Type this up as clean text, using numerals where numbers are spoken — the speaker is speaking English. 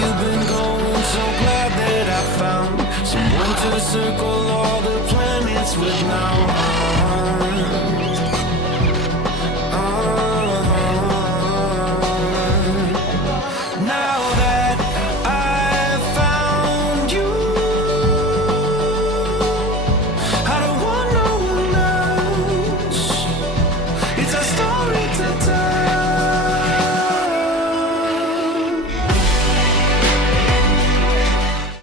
you've been going? So glad that I found someone to circle all the planets with now.